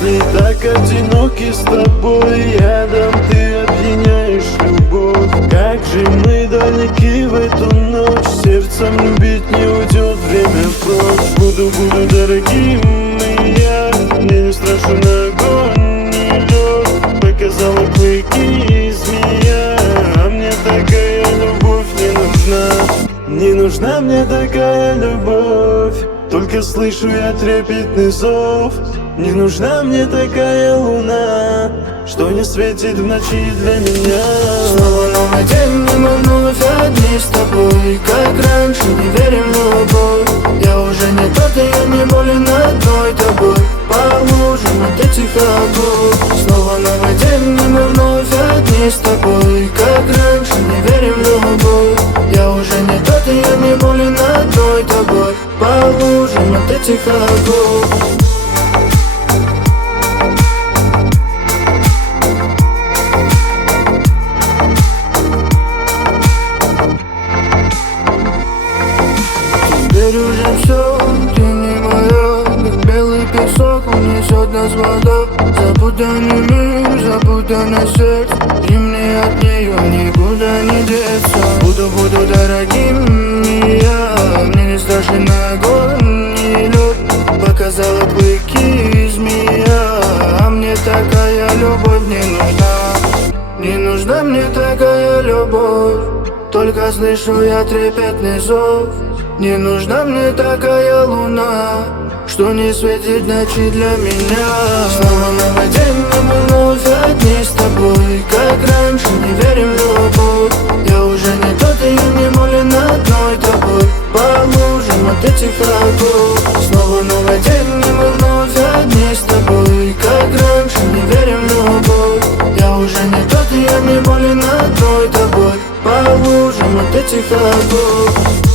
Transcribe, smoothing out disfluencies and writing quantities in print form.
мысли так одиноки с тобой. Рядом ты опьяняешь любовь. Как же мы далеки в эту ночь. Сердцем любить не уйдет время прочь. Буду дорогим и я. Мне не страшен огонь и лед. Показала клыки змея. А мне такая любовь не нужна. Не нужна мне такая любовь. Только слышу я трепетный зов. Не нужна мне такая луна, что не светит в ночи для меня. Снова новый день, и мы вновь одни с тобой. Как раньше, не верим в любовь. Я уже не тот, и я не болен одной тобой. По лужам от этих огней. Снова новый день, и мы вновь одни с тобой. Как раньше, не верим в любовь. Я уже не тот, и я не болен одной тобой. По лужам от этих огней. Теперь уже все, ты не моя. Как белый песок унесет нас вода. Запутанный мир, запутанное сердце. И мне от нее никуда не деться. Буду дорогим и я. Мне не страшен огонь и лед. Показала клыки змея. А мне такая любовь не нужна. Не нужна мне такая любовь. Только слышу я трепетный зов. Не нужна мне такая луна, что не светит в ночи для меня. Снова новый день, и мы вновь одни с тобой. Как раньше, не верим в любовь. Я уже не тот, и я не болен одной тобой. По лужам от этих огней. Снова новый день, и мы вновь одни с тобой. Как раньше, не верим в любовь. Я уже не тот, и я не болен одной тобой. По лужам от этих огней.